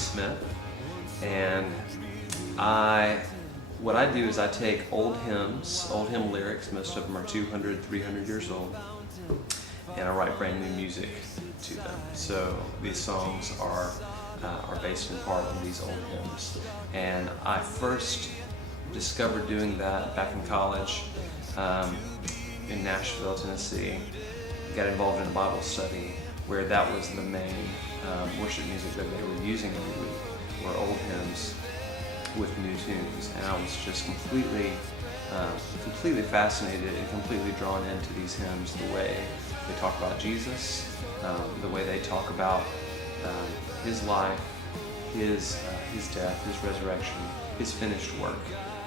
Smith, and what I do is I take old hymns, old hymn lyrics, most of them are 200, 300 years old, and I write brand new music to them. So these songs are based in part on these old hymns. And I first discovered doing that back in college in Nashville, Tennessee. Got involved in a Bible study where that was the main worship music that they were using every week, were old hymns with new tunes. And I was just completely fascinated and completely drawn into these hymns, the way they talk about Jesus, the way they talk about his life, his death, his resurrection, his finished work,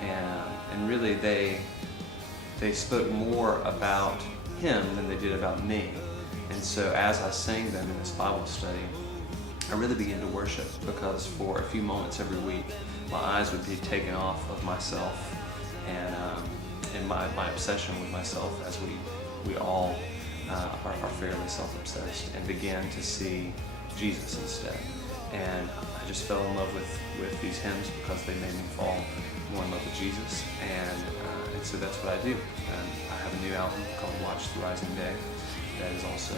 and really they spoke more about him than they did about me. And so as I sang them in this Bible study, I really began to worship, because for a few moments every week, my eyes would be taken off of myself and my obsession with myself, as we all are fairly self-obsessed, and began to see Jesus instead. And I just fell in love with these hymns because they made me fall more in love with Jesus, and so that's what I do. I have a new album called Watch the Rising Day that is also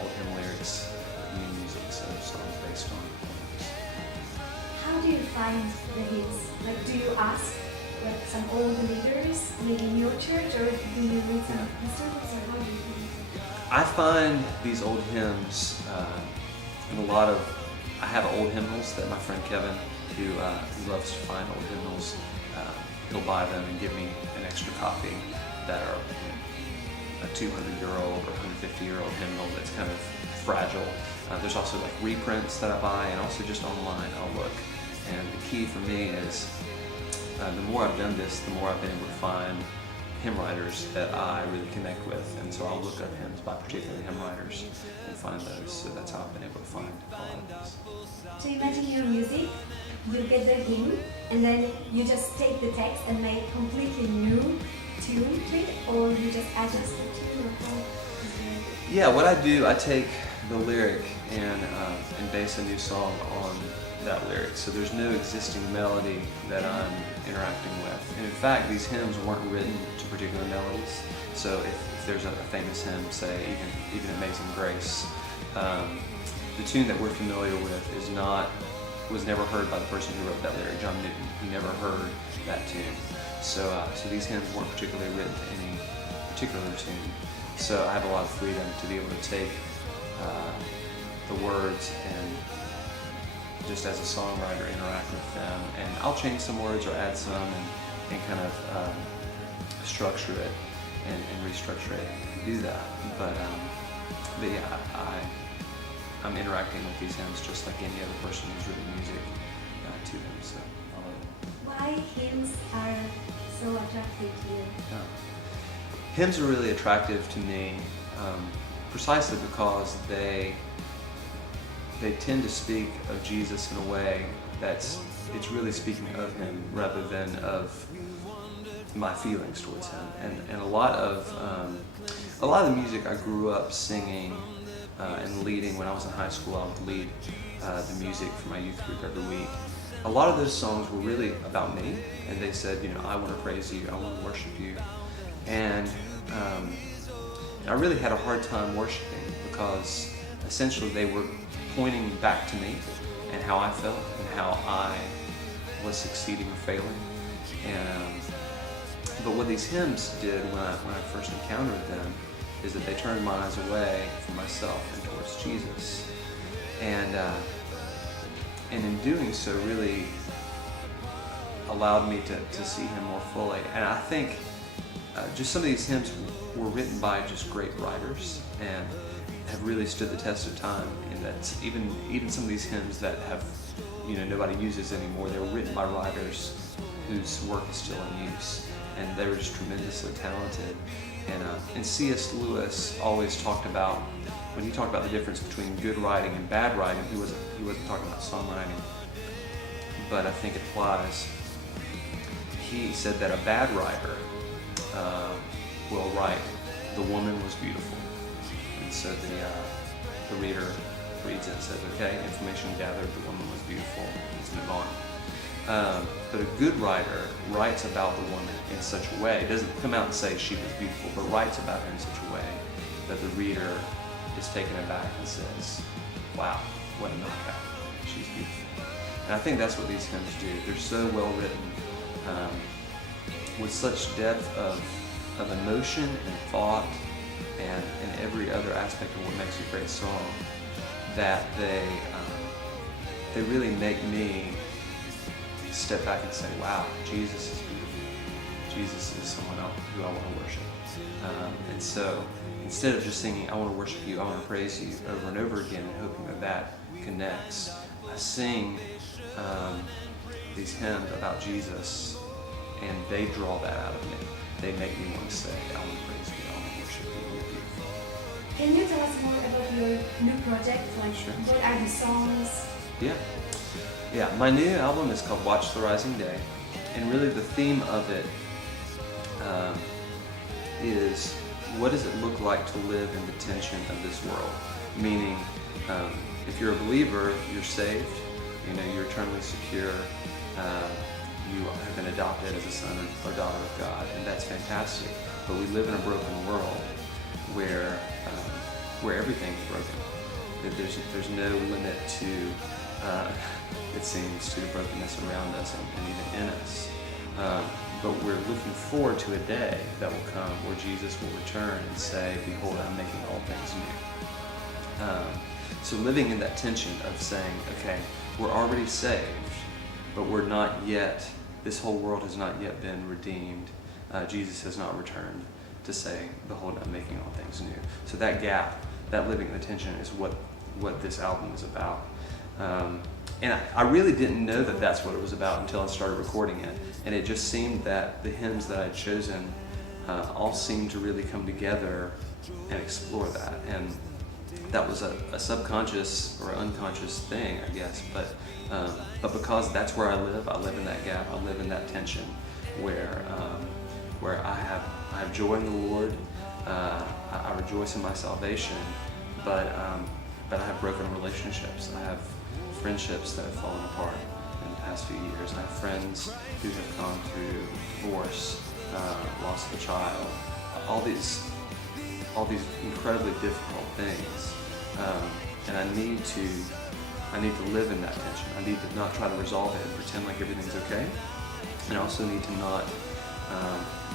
old hymn lyrics, new music, so songs based on hymns. How do you find the hymns? Like, do you ask some old leaders, maybe in your church, or do you read some historians, or how do you do it? I find these old hymns in I have old hymnals that my friend Kevin, who loves to find old hymnals, he'll buy them and give me an extra copy that are a 200-year-old or 150-year-old hymnal that's kind of fragile. There's also like reprints that I buy, and also just online I'll look. And the key for me is the more I've done this, the more I've been able to find hymn writers that I really connect with. And so I'll look up hymns by particular hymn writers and find those. So that's how I've been able to find a lot of this. So imagine your music, you get the hymn, and then you just take the text and make completely new tune to it, or you just adjust the tune, or how is it? Yeah, what I do, I take the lyric and base a new song on that lyric. So there's no existing melody that I'm interacting with. And in fact, these hymns weren't written to particular melodies. So if there's a famous hymn, say even Amazing Grace, the tune that we're familiar with was never heard by the person who wrote that lyric, John Newton. He never heard that tune. So these hymns weren't particularly written to any particular tune. So I have a lot of freedom to be able to take the words and just as a songwriter interact with them. And I'll change some words or add some and kind of structure it and restructure it and do that. But yeah, I'm interacting with these hymns just like any other person who's written music to them. So I love it. Why hymns are so attractive to you? Hymns are really attractive to me precisely because they tend to speak of Jesus in a way it's really speaking of him rather than of my feelings towards him. And a lot of the music I grew up singing and leading when I was in high school. I would lead the music for my youth group every week. A lot of those songs were really about me, and they said, I want to praise you, I want to worship you. And I really had a hard time worshiping because essentially they were pointing back to me and how I felt and how I was succeeding or failing. And but what these hymns did when I first encountered them is that they turned my eyes away from myself and towards Jesus. And in doing so really allowed me to see him more fully. And I think just some of these hymns were written by just great writers and have really stood the test of time, in that even some of these hymns that have nobody uses anymore, they were written by writers whose work is still in use, and they were just tremendously talented. And C.S. Lewis always talked about, when he talked about the difference between good writing and bad writing, he wasn't talking about songwriting, but I think it applies. He said that a bad writer will write, "The woman was beautiful," and so the reader reads it and says, okay, information gathered, the woman was beautiful, let's move on. But a good writer writes about the woman in such a way, doesn't come out and say she was beautiful, but writes about her in such a way that the reader is taken aback and says, wow, what a knockout, she's beautiful. And I think that's what these hymns do. They're so well written, with such depth of emotion and thought and every other aspect of what makes a great song, that they really make me step back and say, wow, Jesus is beautiful. Jesus is someone who I want to worship. And so instead of just singing, I want to worship you, I want to praise you over and over again and hoping that connects, I sing these hymns about Jesus, and they draw that out of me. They make me want to say, I want to praise you, I want to worship you, you're beautiful. Can you tell us more about your new project? Like, Sure. What are the songs? Yeah, my new album is called Watch the Rising Day, and really the theme of it is, what does it look like to live in the tension of this world? Meaning, if you're a believer, you're saved, you're eternally secure, you have been adopted as a son or daughter of God, and that's fantastic. But we live in a broken world where everything is broken. That there's no limit to, it seems, to the brokenness around us and even in us. But we're looking forward to a day that will come where Jesus will return and say, behold, I'm making all things new. So living in that tension of saying, okay, we're already saved, but we're not yet, this whole world has not yet been redeemed. Jesus has not returned to say, behold, I'm making all things new. So that gap, that living in the tension is what this album is about. And I really didn't know that that's what it was about until I started recording it. And it just seemed that the hymns that I'd chosen all seemed to really come together and explore that. And that was a subconscious or unconscious thing, I guess. But because that's where I live in that gap, I live in that tension where I have joy in the Lord, I rejoice in my salvation, but I have broken relationships. I have friendships that have fallen apart in the past few years. I have friends who have gone through divorce, loss of a child, all these incredibly difficult things, and I need to live in that tension. I need to not try to resolve it and pretend like everything's okay, and I also need to not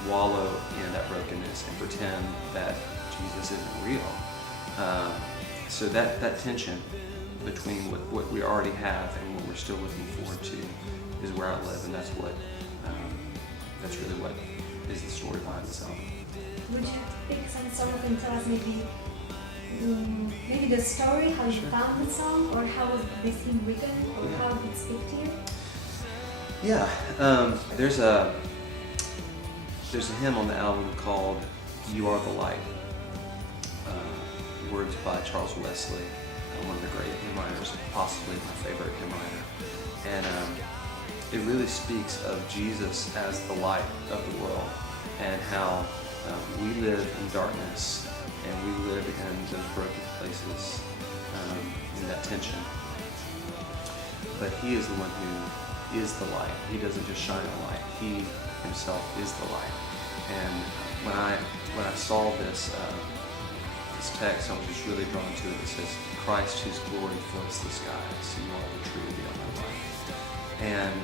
wallow in that brokenness and pretend that Jesus isn't real. So that tension between what we already have and what we're still looking forward to is where I live, and that's really what is the story behind this album. Would you pick some songs and tell us maybe the story, how you found the song, or how was this hymn written, or how did it speak to you? Yeah, there's a hymn on the album called "You Are the Light," words by Charles Wesley, one of the great hymn writers, possibly my favorite hymn writer. And it really speaks of Jesus as the light of the world, and how we live in darkness and we live in those broken places, in that tension. But He is the one who is the light. He doesn't just shine a light. He Himself is the light. And when I saw this text, I was just really drawn to it. It says, Christ whose glory fills the skies, you are the true, the only light. And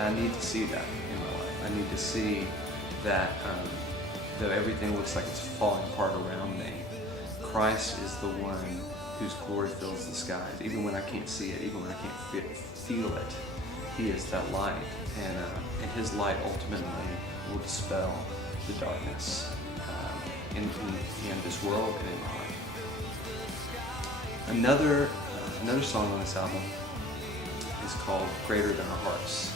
I need to see that in my life. I need to see that though everything looks like it's falling apart around me, Christ is the one whose glory fills the skies. Even when I can't see it, even when I can't feel it, He is that light. And His light ultimately will dispel the darkness in this world and in my life. Another song on this album is called "Greater Than Our Hearts,"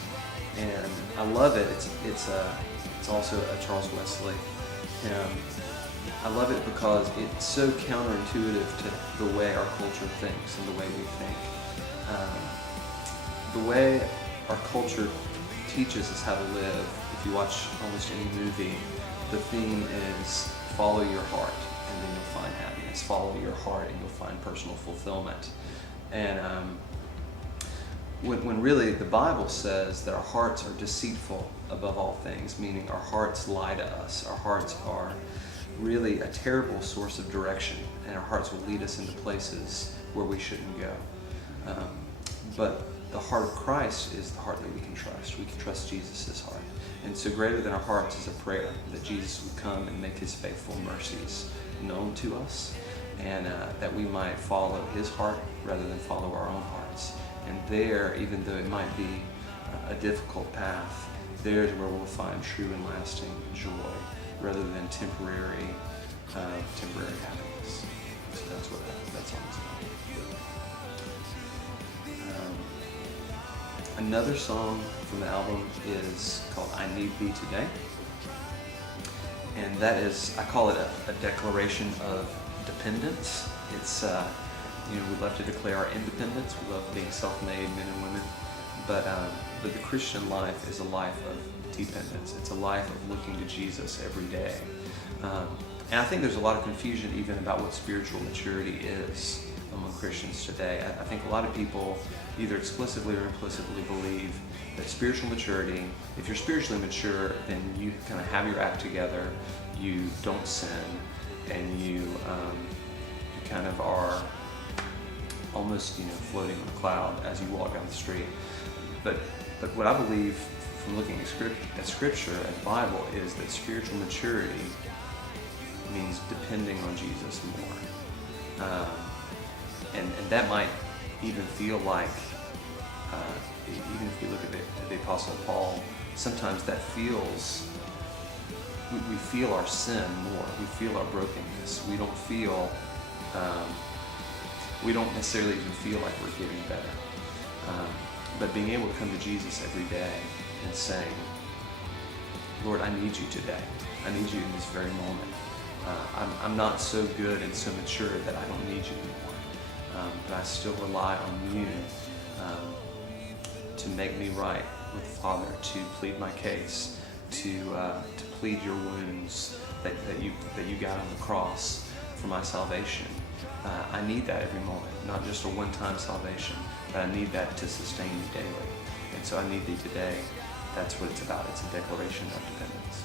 and I love it. It's also a Charles Wesley hymn. I love it because it's so counterintuitive to the way our culture thinks and the way we think. The way our culture teaches us how to live. If you watch almost any movie, the theme is follow your heart. and then you'll find happiness. Follow your heart and you'll find personal fulfillment. And when really the Bible says that our hearts are deceitful above all things, meaning our hearts lie to us. Our hearts are really a terrible source of direction, and our hearts will lead us into places where we shouldn't go. But the heart of Christ is the heart that we can trust. We can trust Jesus' heart. And so greater than our hearts is a prayer that Jesus would come and make his faithful mercies known to us, and that we might follow his heart rather than follow our own hearts. And there, even though it might be a difficult path, there's where we'll find true and lasting joy rather than temporary happiness. So that's what that song's about. Another song from the album is called I Need Thee Today. And that is, I call it a declaration of dependence. It's, we love to declare our independence. We love being self-made men and women. But the Christian life is a life of dependence. It's a life of looking to Jesus every day. And I think there's a lot of confusion even about what spiritual maturity is among Christians today. I think a lot of people either explicitly or implicitly believe that spiritual maturity, if you're spiritually mature, then you kind of have your act together, you don't sin, and you kind of are almost floating on a cloud as you walk down the street. But what I believe from looking at Scripture, at the Bible, is that spiritual maturity means depending on Jesus more. And that might even feel like, even if we look at the Apostle Paul, sometimes that feels, we feel our sin more. We feel our brokenness. We don't necessarily even feel like we're getting better. But being able to come to Jesus every day and saying, Lord, I need you today. I need you in this very moment. I'm not so good and so mature that I don't need you anymore. But I still rely on you to make me right with the Father, to plead my case, to plead your wounds that you got on the cross for my salvation. I need that every moment, not just a one-time salvation, but I need that to sustain me daily. And so I need thee today. That's what it's about. It's a declaration of dependence.